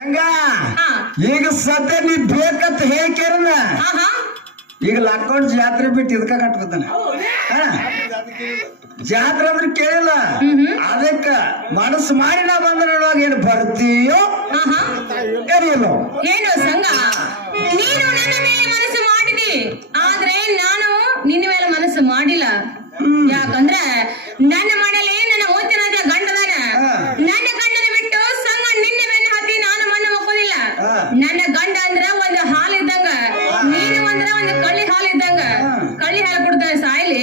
ಹಂಗ ಈಗ ಸದ್ಯ ನೀ ಬೇಕಂತ ಹೇಳ್ಕೇರನ ಈಗ ಲಾಕ್ಡೌನ್ ಜಾತ್ರೆ ಬಿಟ್ಟು ಇದಕ್ಕ ಕಟ್ಕೊತಾನೆ ಜಾತ್ರೆ ಅಂದ್ರೆ ಕೇಳಿಲ್ಲ ಅದಕ್ಕ ಮನಸ್ಸು ಮಾಡಿ ನಾ ಬಂದ ನೋಡುವಾಗ ಏನು ಬರ್ತೀಯೋ ಏನಿಲ್ಲೋ ಏನು ಸಂಘ ನೀನು ನನ್ನ ಮೇಲೆ ಮನಸ್ಸು ಮಾಡಿದಿ ಆದ್ರೆ ನಾನು ನಿನ್ನ ಮೇಲೆ ಮನಸ್ಸು ಮಾಡಿಲ್ಲ ಯಾಕಂದ್ರೆ ನನ್ನ ಮನೇಲಿ ನನ್ನ ಓದಿನ ಗಂಡದಾನ ನನ್ನ ಗಂಡನ ಬಿಟ್ಟು ಸಂಘ ನಿನ್ನ ಬೆನ್ನ ಹತ್ತಿ ನಾನು ಮಣ್ಣು ಒಪ್ಪೋದಿಲ್ಲ ನನ್ನ ಗಂಡ ಅಂದ್ರೆ ಒಂದು ಹಾಲು ಇದ್ದಂಗ ನೀನು ಅಂದ್ರೆ ಒಂದು ಕಳ್ಳಿ ಹಾಲು ಇದ್ದಂಗ ಕಳ್ಳಿ ಹಾಲು ಕೊಡ್ತಾರೆ ಸಾಯ್ಲಿ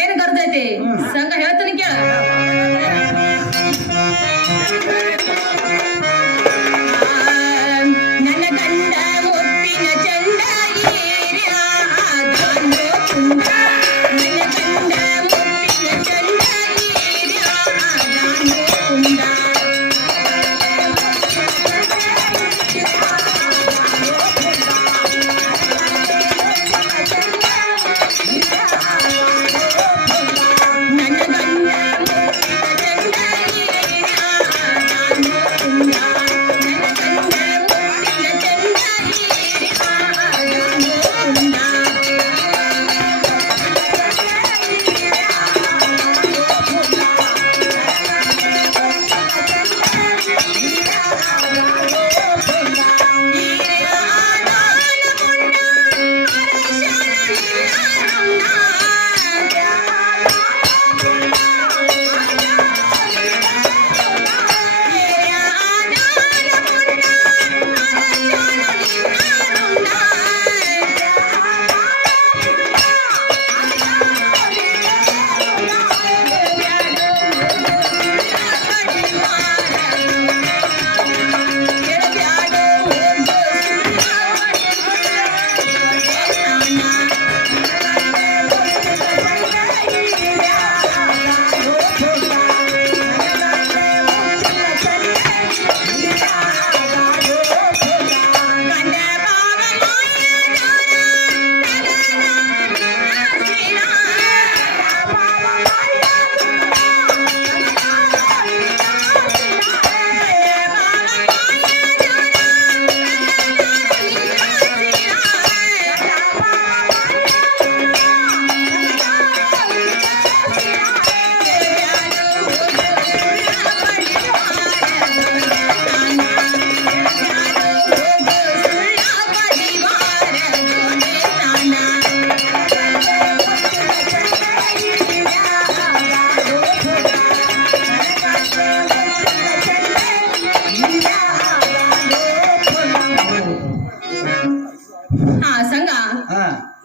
ಏನ್ ಕರ್ತೈತಿ ಸಂಘ ಹೇಳ್ತಾನೆ ಕೇಳ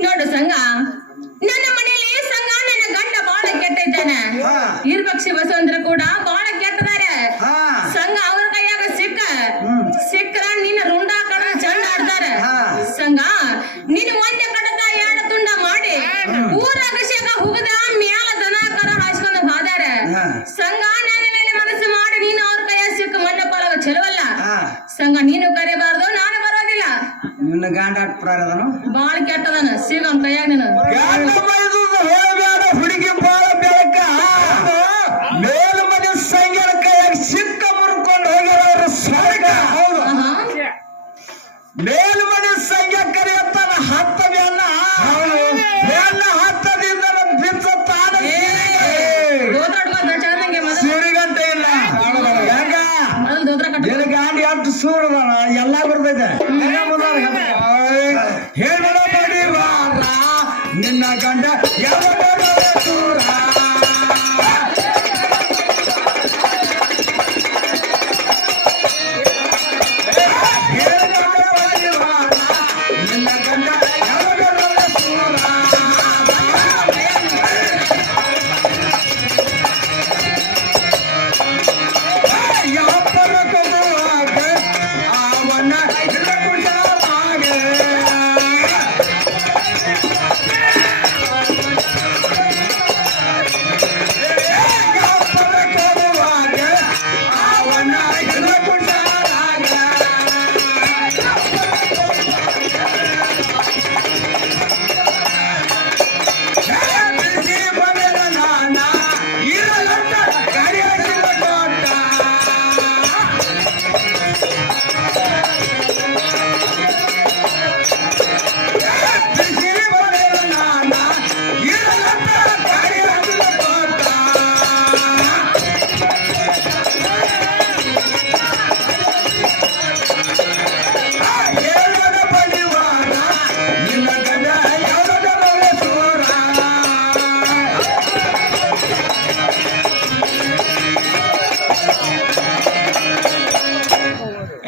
ನೋಡು ಸಂಘ ನನ್ನ ಮನೆಯಲ್ಲಿ ಸಂಘ ನನ್ನ ಗಂಡ ಬಹಳ ಕೆಟ್ಟಿದ್ದಾನೆ ಇರ್ಪಕ್ಷಿ ಬಸವಂದ್ರ ಕೂಡ ಬಹಳ ಕೆಟ್ಟದಾರೆ ಸಂಘ ಅವ್ರ ಕೈಯಾಗ ಸಿಕ್ಕರ ನಿನ್ನ ರುಂಡ ಕಡ ಚಂಡ ಆಡ್ತಾರೆ ಸಂಘ ನೀನು ಒಂದೇ ಕಡತ ಎರಡು ತುಂಡ ಮಾಡಿ ಊರಾಗ ಶೇಕ ಹುಗದ ಮ್ಯಾಲ ದನ ಕರ ಹಾಸ್ಕೊಂಡ್ ಹೋದಾರೆ ಸಂಘ ನನ್ನ ಮೇಲೆ ಮನಸ್ಸು ಮಾಡಿ ನೀನು ಅವ್ರ ಕೈಯಾಗ ಸಿಕ್ಕ ಮಂಡಪಾಲಾಗ ಚೆಲುವಲ್ಲ ಸಂಘ ನೀನು ಕರೆಬಾರ್ದು ನಾನು ಬರೋದಿಲ್ಲ ನಿನ್ನ ಗಾಂಡ ಪ್ರಾರದನು ಬಾಳ ಕೆಟ್ಟದನ ಸಿಗಂ ಕೈಯಾಗ ನೀನು ಹುಡುಗಿ ಬಾಳ ಬೆಳಕ ಮೇಲು ಮನೆ ಸಂಗ್ಯಾರ ಕೈಯಾಗ ಸಿಕ್ಕ ಮುರ್ಕೊಂಡು ಹೋಗ್ಯಾರ ಅವ್ರ ಸ್ವರ್ಗ ಹೌದು ಮೇಲು ಮನೆ ಸಂಖ್ಯೆ ಕರೆಯತ್ತಾನ ಹತ್ತ ಮೇಲ ಹತ್ತದಿಂದ ಬಿದ್ದ ತಾನ ಸಿರಿಗಂಟೆ ಇಲ್ಲ ಹೆಂಗ ಗಾಂಡಿ ಅಷ್ಟು ಸೂರದಣ ಎಲ್ಲ ಬರ್ತೈತೆ ಹೇಳ ನಿನ್ನ ಗಂಡ ಯಾವ ದೂರ ನಿನ್ನ ಗಂಡ ಯಾವ ಅವನ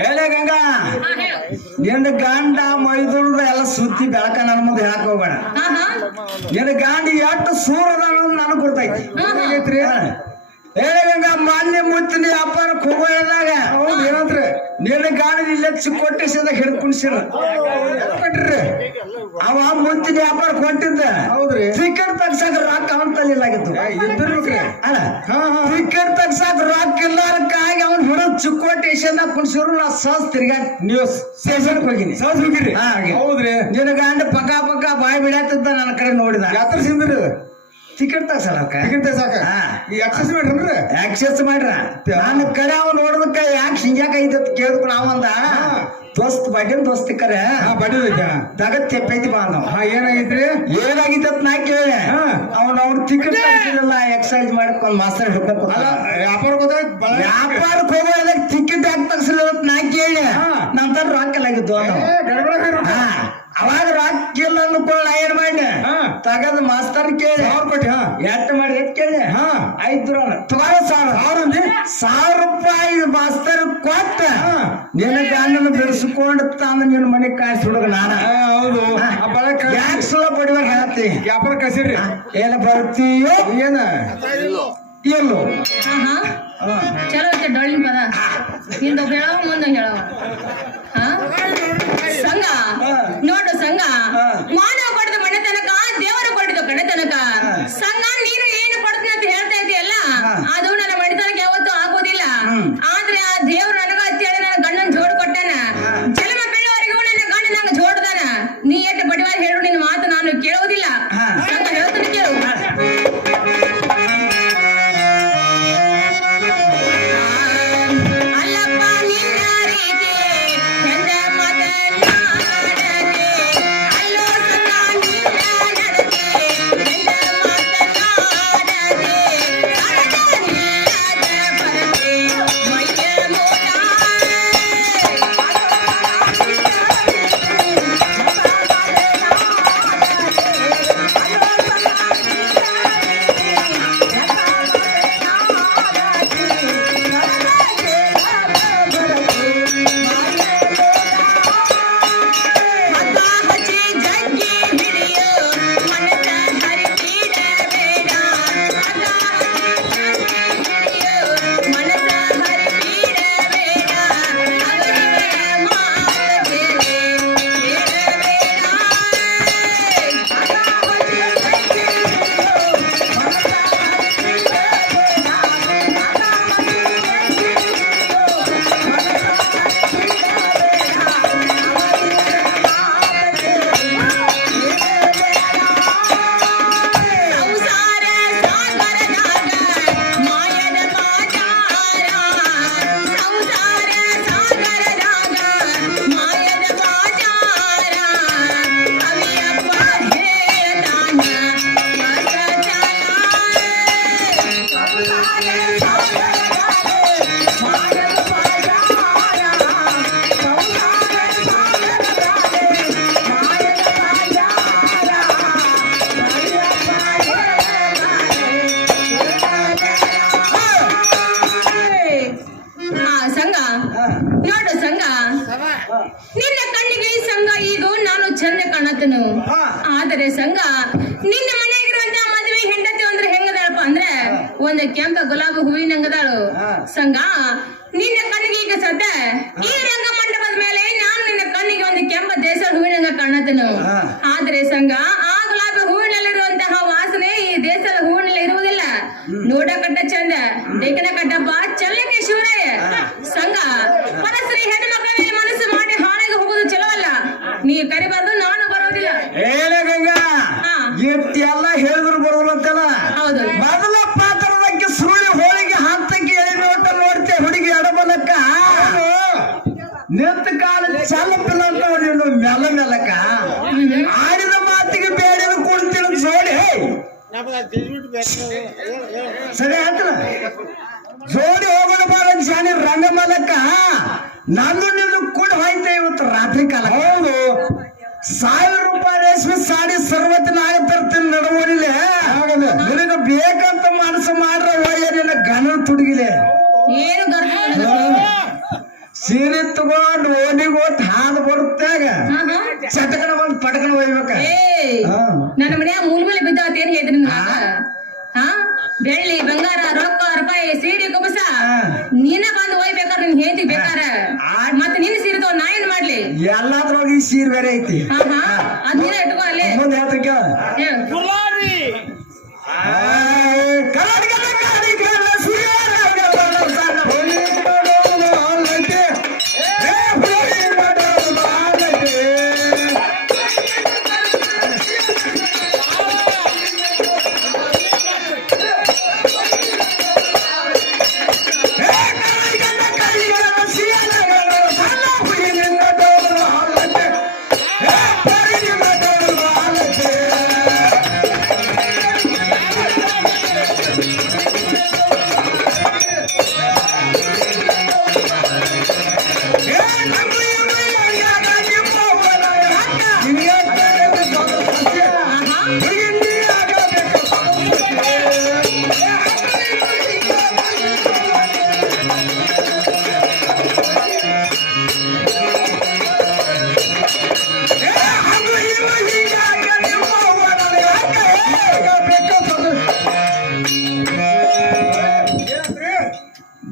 ಹೇಳೇ ಗಂಗಾ ಹಾ ಹೇಳು ನಿನ್ನ ಗಂಡ ಮೈದುಳ್ದ ಎಲ್ಲ ಸುದ್ದಿ ಬೆಳಕ ನನ್ನ ಮುಂದೆ ಹೇಳಕ್ ಹೋಗ್ಬೇಡ. ಹಾ ಹಾ ನಿನ್ನ ಗಂಡ ಎಷ್ಟು ಸೂರದ ನನಗ್ ಗೊತ್ತೈತಿ. ಹಾ. ಹೇಳೇ ಗಂಗಾ ಮಾನ್ಯ ಮುತ್ತಿನ ವ್ಯಾಪಾರಕ್ಕೆ ಹೋಗೋದಾಗ ಏನಂತ್ರಿ ನಿನ್ನ ಗಾಡಿ ಇಲ್ಲೇ ಚಿಕ್ಕೋಟೇಶದ ಹಿಡ್ಕೊಂಡ್ಸಿರ ಅವ ಮುತ್ತಿನ ವ್ಯಾಪಾರಕ್ಕೆ ಹೊಂಟಿದ್ದ. ಹೌದ್ರಿ ಟಿಕೆಟ್ ತಗ್ಸಾಕ ರೊಕ್ಕ ಅವನ್ ತಲ್ಲಿಲ್ಲಾಗಿತ್ತು. ಇದ್ದಿರ್ಬೇಕ್ರಿ ಅಲ್ಲ ಹಾ ಹಾ ಟಿಕೆಟ್ ತಗ್ಸಾಕ ರೊಕ್ಕ ಇಲ್ಲಾರಕ್ಕಾಗಿ ಅವ್ನು ಹಿಡಿದು ಚಿಕ್ಕೋಟೇಶನ್ ಕುಣ್ಸಿರು. ನಾ ಸಸ್ ತಿರ್ಗಾ ನ್ಯೂಸ್ ಸ್ಟೇಷನ್ಗೆ ಹೋಗಿನಿ. ಸೌತ್ ಹೋಗಿರಿ ಹಾಗೆ ಹೌದ್ರಿ ನಿನ್ನ ಗಂಡ ಪಕ್ಕ ಬಾಯಿ ಬಿಡಾತಿದ್ದ ನನ್ನ ಕಡೆ ನೋಡಿದ. ಯಾತ್ರ ಸಿಂದ್ರಿ ಟಿಕೆಟ್ ತಗ್ಸಲಕ್ಕ ಟಿಕೆಟ್ ಸಾಕ ಹಾ. ಈ ಎಕ್ಸಸ್ ಮಾಡ್ರಿ ಆಕ್ಸೆಸ್ ಮಾಡ್ರ ನನ್ನ ಕಡೆ ಅವ್ ನೋಡಿದಕ್ಕ ಯಾಕೆ ಹಿಂಗ್ಯಾಕ ಐತ ಕೇಳಿದ್ಕೊಂಡು ಅವಂದ ದೋಸ್ತ್ ಬಡ್ಡಿನ ದೋಸ್ತಿ ಕರೆ ಹಾ ಬಡ್ಡಿ ತಗದ್ ತೆಪ್ಪೈತಿ ಬಾ ನಾವು. ಹಾ ಏನಾಗಿತ್ರಿ ಏನಾಗಿತ್ತ ನಾ ಕೇಳಿ ಹಾ. ಅವ್ನ ಟಿಕೆಟ್ ತಗ್ಸಿಲ್ಲ ಎಕ್ಸೈಸ್ ಮಾಡಕ್ ಒಂದ್ ಮಾಸ್ತರ್ ಹಿಡ್ಕೊಂಡ್ ಅಲ್ಲ ವ್ಯಾಪಾರ ಗೊತ್ತಾಯ್ತು ವ್ಯಾಪಾರಕ್ಕೆ ಹೋಗೋ ಟಿಕೆಟ್ ಯಾಕೆ ತಗ್ಸಿಲ್ಲ ಅಂತ ನಾ ಕೇಳಿ ಹಾ. ನಂತರ ರೊಕ್ಕ ಆಗಿದ್ದು ಹಾ ಅವಾಗ ರೊಕ್ಕ ಇಲ್ಲ ಅಂದ್ಕೊಳ್ಳ ಏನ್ ಮಾಡಿ ಹಾ. ತಗದ್ ಮಾಸ್ತರ್ ಕೇಳಿ 1000 ಕೊಟ್ಟಿ ಹಾ ಎಟ್ ಮಾಡಿ ಎತ್ ಕೇಳಿ ಹಾ 5 1,000 ರೂಪಾಯಿ ಮಾಸ್ತರ್ ಕೊಟ್ಟ ಹಾ. ನಿನ್ನ ಗಂಡನ ಬೆಳೆಸ್ಕೊಂಡು ತಂದ ನಿನ್ನ ಮನೆ ಕಾಯಿಸಿ ಹುಡುಗ ನಾನ ಹೌದು ಯಾಕೆ ಸುಳ ಬಡಿವಾಗ ಹೇಳ್ತಿ ವ್ಯಾಪಾರ ಕಸಿರ್ರಿ ಏನ ಬರ್ತೀಯೋ ಏನ ಎಲ್ಲೋ ಹಾ ಹಾ ಚಲೋ ಐತೆ ಡೊಳ್ಳಿನ ಪದ ಹಿಂದೊಬ್ಬ ಹೇಳವ ಮುಂದೆ ಹೇಳವ ಹಾ ಸಂಘ ನೋಡು ಸಂಘ ಮಾನವ ಕೊಡದ ಮನೆ ತನಕ ದೇವರು ಕೊಡಿದ ಕಡೆ ತನಕ ಸಂಘ ನೀನು ಏನು ಕೊಡ್ತೀನಿ ಅಂತ ಹೇಳ್ತಾ ಇದೆಯಲ್ಲ ಅದು ನನ್ನ ಮನೆ ತನಕ ಯಾವತ್ತೂ ಆಗೋದಿಲ್ಲ. ಆದ್ರೆ ಆ ದೇವ್ರು ನನಗ ಅಂತೇಳಿ ನನ್ನ ಗಂಡನ ಜೋಡ್ ಕೊಟ್ಟಾನ. ಜನ್ಮ ಬೆಳೆವರೆಗೂ ನನ್ನ ಗಂಡ ನಂಗೆ ಜೋಡ್ದಾನ. ನೀ ಎಷ್ಟು ಬಡಿವಾರ ಹೇಳು ನಿನ್ನ ಮಾತು ನಾನು ಕೇಳುವುದಿಲ್ಲ. ಸಂಘ ಹೇಳ್ತಾನೆ ಕೇಳು. ಅಲ್ಲಪ್ಪ ನಿನ್ನ ರೀತಿ ಚಂದ ಮಾತನಾಡದೆ ಅಲ್ಲೋ ಸಂಗ ನಿನ್ನ ನಡತೆ ಚಂದ ಮಾತನಾಡದೆ ಅಡನಿಲ್ಲದ ಪರತೆ ಮೈಯ ಮೋಡ ಹಗ್ಗ ಹಚ್ಚಿ ಜಗ್ಗಿ ಹಿಡಿಯೋ ಮನದ ಹರಿಬಿಡಬೇಡ. ಹಗ್ಗ ಹಚ್ಚಿ ಜಗ್ಗಿ ಹಿಡಿಯೋ ಮನದ ಹರಿಬಿಡಬೇಡ. ಅವರಿವರ ಮಾತ ಕೇಳಿ ಕೇಳಬೇಡ. ಹಗ್ಗ ಹಚ್ಚಿ ಜಗ್ಗಿ ಹಿಡಿಯೋ ಮನದ ಹರಿಬಿಡಬೇಡ. ಹಗ್ಗ ಹಚ್ಚಿ ಜಗ್ಗಿ ಹಿಡಿಯೋ ಮನದ ಸಂಸಾರ ಸಾಗರದಾಗ ಮಾಯದ ಮಾಚಾರ. ಸಂಸಾರ ಸಾಗರದಾಗ ಮಾಯದ ಮಾಚಾರ. ಅವಿಯಪ್ಪ ಹೇಳ್ತಾನ ಮಸಚಾರ. ಸಂಸಾರ ಸಾಗರದಾಗ ಮಾಯದ ಮಾಚಾರ. ಸಂಸಾರ ಸಾಗರದಾಗ ಮಾಯದ ಮಾಚಾರ. ಸಂಘ ನೋಡು ಸಂಘ ನಿನ್ನ ಕಣ್ಣಿಗೆ ಈ ಸಂಘ ಈಗ ನಾನು ಚಂದ ಕಾಣತನು. ಆದರೆ ಸಂಘ ನಿನ್ನ ಮನೆಯಾಗಿರುವಂತಹ ಮದುವೆ ಹೆಂಡತಿ ಅಂದ್ರೆ ಹೆಂಗದಾಳಪ್ಪ ಅಂದ್ರೆ ಒಂದು ಕೆಂಪ ಗುಲಾಬಿ ಹೂವಿನ ಹಂಗದಾಳು. ಸಂಘ ನಿನ್ನ ಕಣ್ಣಿಗೆ ಈಗ ಸದ್ದ ಈ ರಂಗ ಮಂಟಪದ ಮೇಲೆ ನಾನು ನಿನ್ನ ಕಣ್ಣಿಗೆ ಒಂದು ಕೆಂಪ ದೇಸರ ಹೂವಿನಂಗ ಕಾಣತನು. ಆದ್ರೆ ಸಂಘ ಆ ಗುಲಾಬಿ ಹೂವಿನಲ್ಲಿರುವಂತಹ ವಾಸನೆ ಈ ದೇಸದ ಹೂವಿನಲ್ಲಿ ಇರುವುದಿಲ್ಲ. ನೋಡಕಟ್ಟ ಚಂದ ಬೇಕನ ಕಟ್ಟಪ್ಪ ಚಲ್ಲಕ್ಕೆ ಶಿವರಾಯ. ಸಂಘ ಪರಸ್ತ್ರೀ ಹೆಣ್ಣು ಮಕ್ಕಳ ಮೇಲೆ ಮನಸ್ಸು ಮಾಡಿ ಹಾಳಾಗಿ ಹೋಗುದು ಚಲೋ ಅಲ್ಲ. ನೀ ಕರಿಬಾರ್ದು ನಾನು ಬರೋದಿಲ್ಲ. ಏನೇ ಗಂಗಾ ಇಷ್ಟೆಲ್ಲ ಹೇಳಿದ್ರು ಬರೋಲ್ಲಂತಲ್ಲ. ಹೌದು ಮೊದಲ ಪಾತ್ರದಕ್ಕೆ ಸುರುಳಿ ಹೋಳಿಗೆ ಹತ್ತಕ್ಕೆ ಎಳಿ ನೋಟ ನೋಡ್ತೆ ಹುಡುಗಿ ಎಡಬಲಕ್ಕ ನಿಂತ ಕಾಲ ಚಲಪಿಲ್ಲ ಅಂತ ನೀನು ಮೆಲ್ಲ ಮೆಲ್ಲಕ್ಕ ಆಡಿದ ಮಾತಿಗೆ ಬೇಡಿದ ಕೊಡ್ತೀನಿ ಜೋಡಿ ಸರಿ ಆಯ್ತಲ್ಲ. ಜೋಡಿ ಹೋಗೋಣ ಬಾಳ ಜಾನಿ ರಂಗ ಮಲಕ್ಕ ನಂದು ನಿಂದು ಕೂಡ ಹೋಯ್ತೆ ಇವತ್ತು ರಾತ್ರಿ ಕಾಲ. ಹೌದು 1000 ರೂಪಾಯಿ ರೇಷ್ಮೆ ಸಾಡಿ ಸರ್ವತ್ತಿನ ಆಗತ್ತಿರ್ತೀನಿ ನಡವಳಿಲೆ. ನಿನಗೆ ಬೇಕಂತ ಮನಸ್ಸು ಮಾಡ್ರ ಒಯ್ಯ ನಿನ್ನ ಗನ ತುಡುಗಿಲೆ ಏನು ಗರ್ಭ ಸೀರೆ ತಗೊಂಡು ಓಣಿಗೋತ್ ಹಾದ್ ಬರುತ್ತಾಗ ಹಾ ಹಾ ಚಟಕನ ಬಂದ್ ಪಟಕನ ಒಯ್ಬೇಕ ಏ ಹಾ. ನನ್ನ ಮನ್ಯಾಗ ಮೂಲ್ಮೂಲೆ ಬಿದ್ದಾವತ್ ಏನ್ ಹೇಳಿದ್ರಿ ಹಾ ಬೆಳ್ಳಿ ಬಂಗಾರ ರೊಕ್ಕ ರೂಪಾಯಿ ಸೀರೆ ಕುಬಸ ನೀನ ಬಂದು ಒಯ್ಬೇಕಾದ್ರೆ ನಿನ್ ಹೇತಿ ಬೇಕಾರ ಮತ್ತ ನಿನ್ ಸೀರೆ ತಗೊಂಡ್ ನಾ ಏನ್ ಮಾಡ್ಲಿ ಎಲ್ಲಾದ್ರೊಳಗೆ ಈ ಸೀರೆ ಬೇರೆ ಐತಿ ಹಾ ಹಾ ಅದ್ ನೀನ ಇಟ್ಕೋ ಅಲ್ಲಿ ಮುಂದೆ ಹೇಳ್ತೀನಿ ಕೇಳ ಹೇಳು.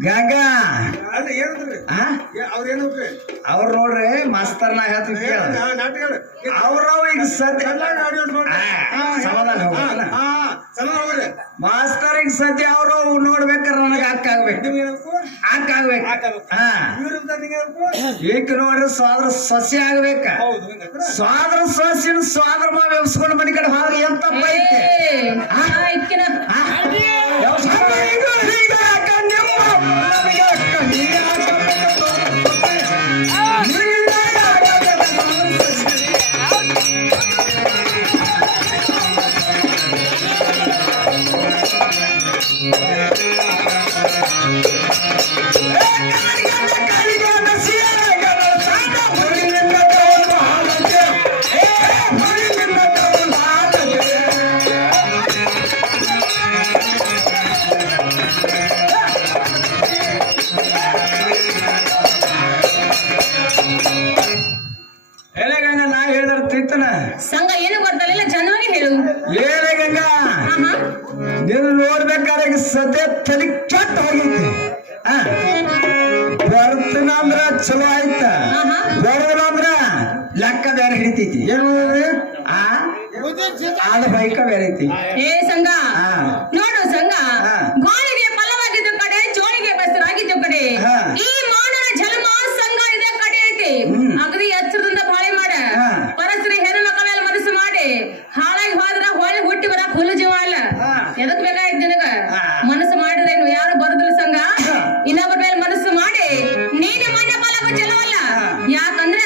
ಗಂಗಾ ಅಲ್ಲ ಏನಂದ್ರಿ ಅವ್ರೇನಂದ್ರಿ ಅವ್ರ ನೋಡ್ರಿ ಮಾಸ್ತರ್ನ ಹೇಳ್ತೀನಿ ಕೇಳ ನಾಟಕ ಅವ್ರವ್ ಈಗ ಸದ್ಯ ಸಮಾಧಾನ ಹೋಗ್ರಿ ಮಾಸ್ತರ್ ಈಗ ಸದ್ಯ ಅವ್ರು ನೋಡ್ಬೇಕಾರ ನನಗ ಹಕ್ಕ ಆಗ್ಬೇಕು ಹಕ್ಕ ಆಗ್ಬೇಕು ಹಾ ಈಗ ನೋಡ್ರಿ ಸ್ವಾದ್ರ ಸಸ್ಯ ಆಗ್ಬೇಕ ಸ್ವಾದ್ರ ಸಸ್ಯನ ಸ್ವಾದ್ರ ಮಾವ ವ್ಯವಸ್ಕೊಂಡು ಮನಿ ಕಡೆ ಹೋಗಿ ಎಂತ ಬೈತೆ ಇಕ್ಕಿನ ನಾ ಹೇಳಿದ್ರ ತಿಂತನ ಸಂಘ ಏನು ಗೊತ್ತಲ್ಲ ಜನವಾಗಿ ಹೇಳು ಏನೇ ಗಂಗಾ ಹಾ ಹಾ ನೀನು ನೋಡ್ಬೇಕಾದ್ರೆ ಈಗ ಸದ್ಯ ತಲೆ ಕೆಟ್ಟ ಹೋಗೈತಿ ಬರ್ತನ ಅಂದ್ರ ಚಲೋ ಆಯ್ತ ಬರೋಲ್ಲ ಅಂದ್ರ ಲೆಕ್ಕ ಬೇರೆ ಹಿಡಿತೈತಿ ಏನು ಆ ಅದ ಬೈಕ ಬೇರೆ ಐತಿ ಏ ಸಂಘ ಹಾ. ನೋಡು ಸಂಘ ಹಾ. ಗೋಳಿಗೆ ಫಲವಾಗಿದ್ದ ಕಡೆ ಜೋಳಿಗೆ ಬಸರಾಗಿದ್ದ ಕಡೆ ಹಾ. ಈ ಮಾನವ ಜನ್ಮ ಸಂಘ ಇದೇ ಕಡೆ ಐತಿ ಅಗದಿ ಎಚ್ಚರದಿಂದ ಬಾಳೆ ಮಾಡ ಹಾ. ಪರಸ್ಪರ ಹೆಣ್ಣು ಮಕ್ಕಳ ಮೇಲೆ ಮನಸ್ಸು ಮಾಡಿ ಹಾಳಾಗಿ ಹೋದ್ರ ಹೊಳೆ ಹುಟ್ಟಿ ಬರಕ್ ಹುಲ್ಲು ಜೀವ ಅಲ್ಲ ಹಾ. ಎದಕ್ ಬೇಕಾಯ್ತು ನಿನಗ ಹಾ. ಮನಸ್ಸು ಮಾಡಿದ್ರೆ ಇನ್ನು ಯಾರು ಬರುದಿಲ್ಲ ಸಂಘ ಹಾ. ಇನ್ನೊಬ್ಬರ ಮೇಲೆ ಮನಸ್ಸು ಮಾಡಿ ನೀನೆ ಮನೆ ಫಲವ ಚಲೋ ಅಲ್ಲ ಹಾ. ಯಾಕಂದ್ರ